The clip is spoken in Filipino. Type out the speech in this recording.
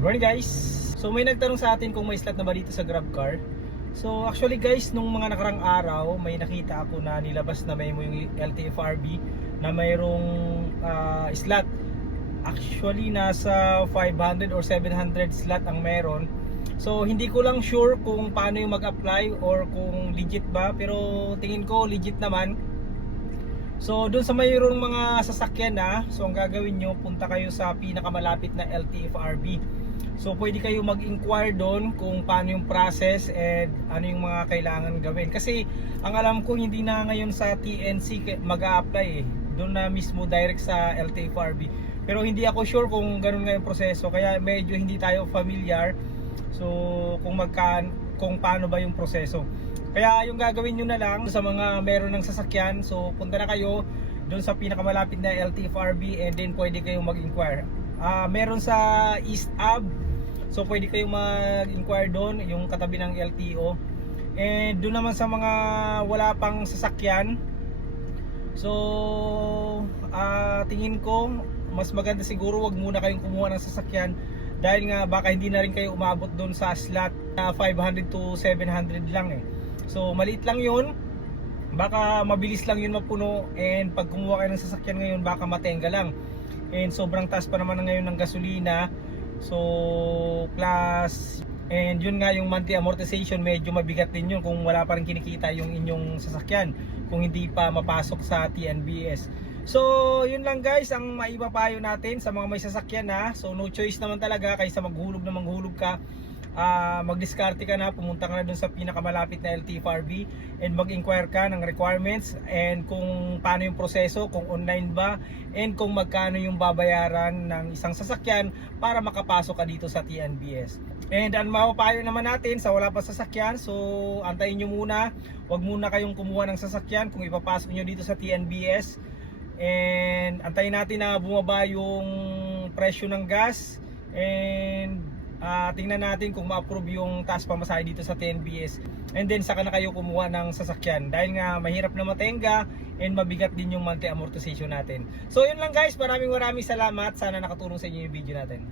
Good morning guys! So may nagtanong sa atin kung may slot na ba dito sa GrabCar. So actually guys, nung mga nakarang araw, may nakita ako na nilabas na memo yung LTFRB na mayroong slot. Actually nasa 500 or 700 slot ang meron. So hindi ko lang sure kung paano yung mag-apply or kung legit ba, pero tingin ko legit naman. So doon sa mayroong mga sasakyan na, so ang gagawin nyo, punta kayo sa pinakamalapit na LTFRB. So pwede kayo mag-inquire doon kung paano yung process and ano yung mga kailangan gawin. Kasi ang alam ko hindi na ngayon sa TNC mag-a-apply eh. Doon na mismo direct sa LTFRB. Pero hindi ako sure kung ganun nga yung proseso, kaya medyo hindi tayo familiar. So kung paano ba yung proseso. Kaya yung gagawin nyo na lang sa mga meron ng sasakyan, so punta na kayo doon sa pinakamalapit na LTFRB and then pwede kayong mag-inquire. Meron sa East Ave, so pwede kayong mag-inquire doon, yung katabi ng LTO. And doon naman sa mga wala pang sasakyan, so tingin ko mas maganda siguro wag muna kayong kumuha ng sasakyan, dahil nga baka hindi na rin kayo umabot doon sa slot na 500 to 700 lang eh. So maliit lang yun, baka mabilis lang yun mapuno, and pag kumuha kayo ng sasakyan ngayon baka matenga lang. And sobrang taas pa naman ngayon ng gasolina. So plus, and yun nga yung monthly amortization, medyo mabigat din yun kung wala pa rin kinikita yung inyong sasakyan, kung hindi pa mapasok sa TNBS. So yun lang guys ang maipapayo natin sa mga may sasakyan na. So no choice naman talaga, kaysa maghulog na maghulog ka, mag-diskarte ka na, pumunta ka na dun sa pinakamalapit na LTFRB and mag-inquire ka ng requirements and kung paano yung proseso, kung online ba, and kung magkano yung babayaran ng isang sasakyan para makapasok ka dito sa TNBS. And ang mapapayo naman natin sa wala pa sasakyan, so antayin nyo muna, wag muna kayong kumuha ng sasakyan kung ipapasok nyo dito sa TNBS, and antayin natin na bumaba yung presyo ng gas, and tingnan natin kung ma-approve yung taas pamasahe dito sa TNBS, and then saka na kayo kumuha ng sasakyan, dahil nga mahirap na matenga and mabigat din yung monthly amortization natin. So yun lang guys, maraming salamat, sana nakatulong sa inyo yung video natin.